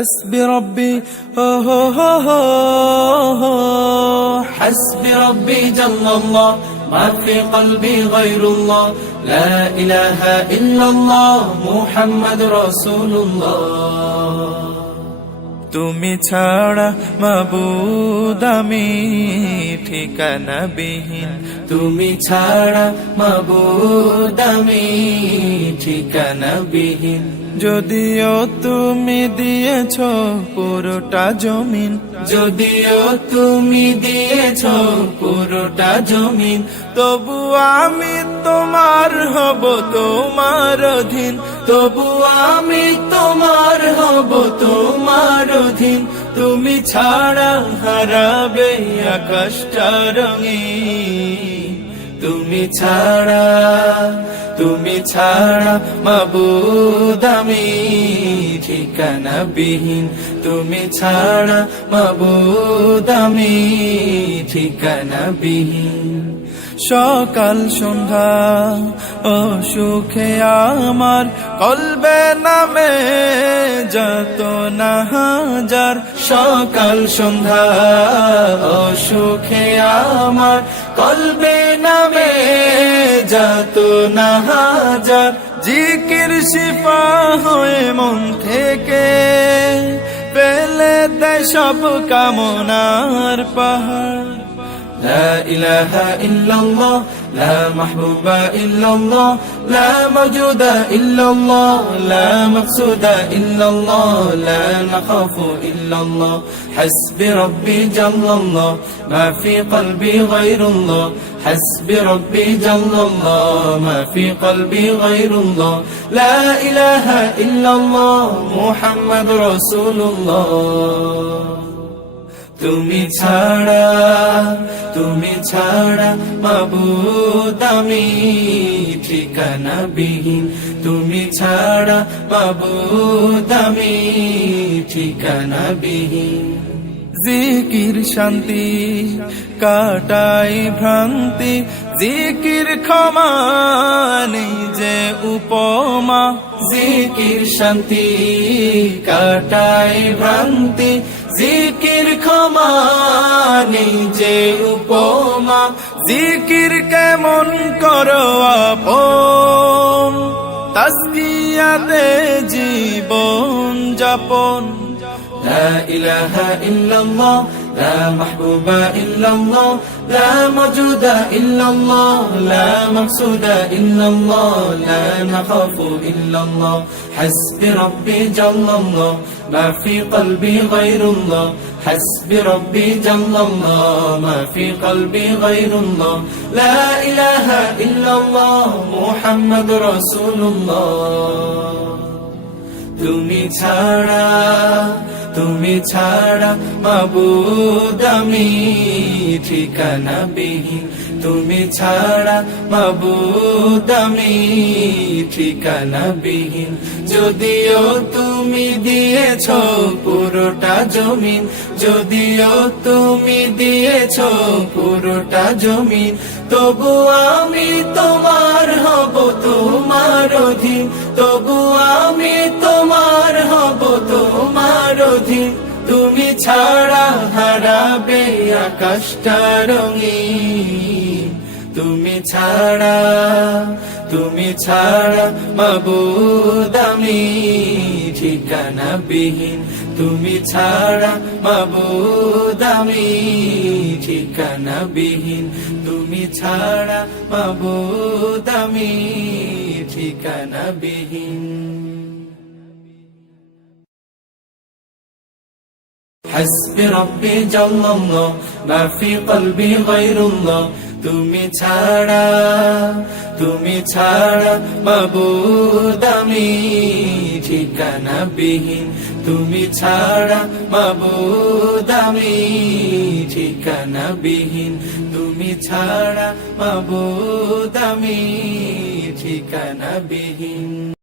حسبي ربي حسبي ربي جل الله ما في قلبي غير الله لا إله إلا الله محمد رسول الله তুমি ছাড়া মাবুদ আমি ঠিকানা বিহীন তুমি ছাড়া মাবুদ আমি ঠিকানা বিহীন যদিও তুমি দিয়েছ পুরোটা জমিন যদিও তুমি দিয়েছ পুরোটা জমিন তবু আমি তোমার হব তোমার অধীন তবু আমি তোমার হব তোমার অধীন তুমি ছাড়া হারাবে আকাশটা রঙিন তুমি ছাড়া মাবুদ আমি ঠিকানা বিহীন তুমি ছাড়া মাবুদ আমি ঠিকানা বিহীন সকাল সন্ধ্যা ও সুখে আমার কলবে নামে যত না হাজার সকাল সন্ধ্যা ও সুখে আমার কলবে নামে যত না হাজার জিকির শিফা হয়ে মন থেকে পেলে দেয় সব কামনার পাহাড় لا إله إلا الله لا محبوب إلا الله لا موجود إلا الله لا مقصود إلا الله لا نخاف إلا الله حسبي ربي جل الله ما في قلبي غير الله حسبي ربي جل الله ما في قلبي غير الله لا إله إلا الله محمد رسول الله তুমি ছাড়া মাবুদ আমি ঠিকানা বিহীন তুমি ছাড়া মাবুদ আমি ঠিকানা বিহীন জিকির শান্তি কাটাই ভ্রান্তি জিকির ক্ষমা নেই যে উপমা জিকির শান্তি কাটাই ভ্রান্তি জিকির ক্ষমা নেই যে উপমা জিকির কেমন করো আপন তাসকিয়াতে জীবন যাপন لا إله إلا الله لا محبوب إلا الله لا موجود إلا الله لا مقصود إلا الله لا نخاف إلا الله حسبي ربي جل الله ما في قلبي غير الله حسبي ربي جل الله ما في قلبي غير الله لا إله إلا الله محمد رسول الله তুমি ছাড়া মাবুদ আমি ঠিকানা বিহীন তুমি ছাড়া মাবুদ আমি ঠিকানা বিহীন যদিও তুমি দিয়েছ পুরোটা জমিন যদিও তুমি দিয়েছ পুরোটা জমিন তবু আমি তোমার হব তোমার অধীন তবু আমি তোমার হব তোমার অধীন তুমি ছাড়া হারাবে আকাশটা রঙিন তুমি ছাড়া মাবুদ আমি ঠিকানা বিহীন তুমি ছাড়া মাবুদ আমি ঠিকানা বিহীন তুমি ছাড়া মাবুদ আমি ঠিকানা বিহীন حسبي ربي جل الله ما في قلبي غير الله তুমি ছাড়া মাবুদ আমি ঠিকানা বিহীন তুমি ছাড়া মাবুদ আমি ঠিকানা বিহীন তুমি ছাড়া মাবুদ আমি ঠিকানা বিহীন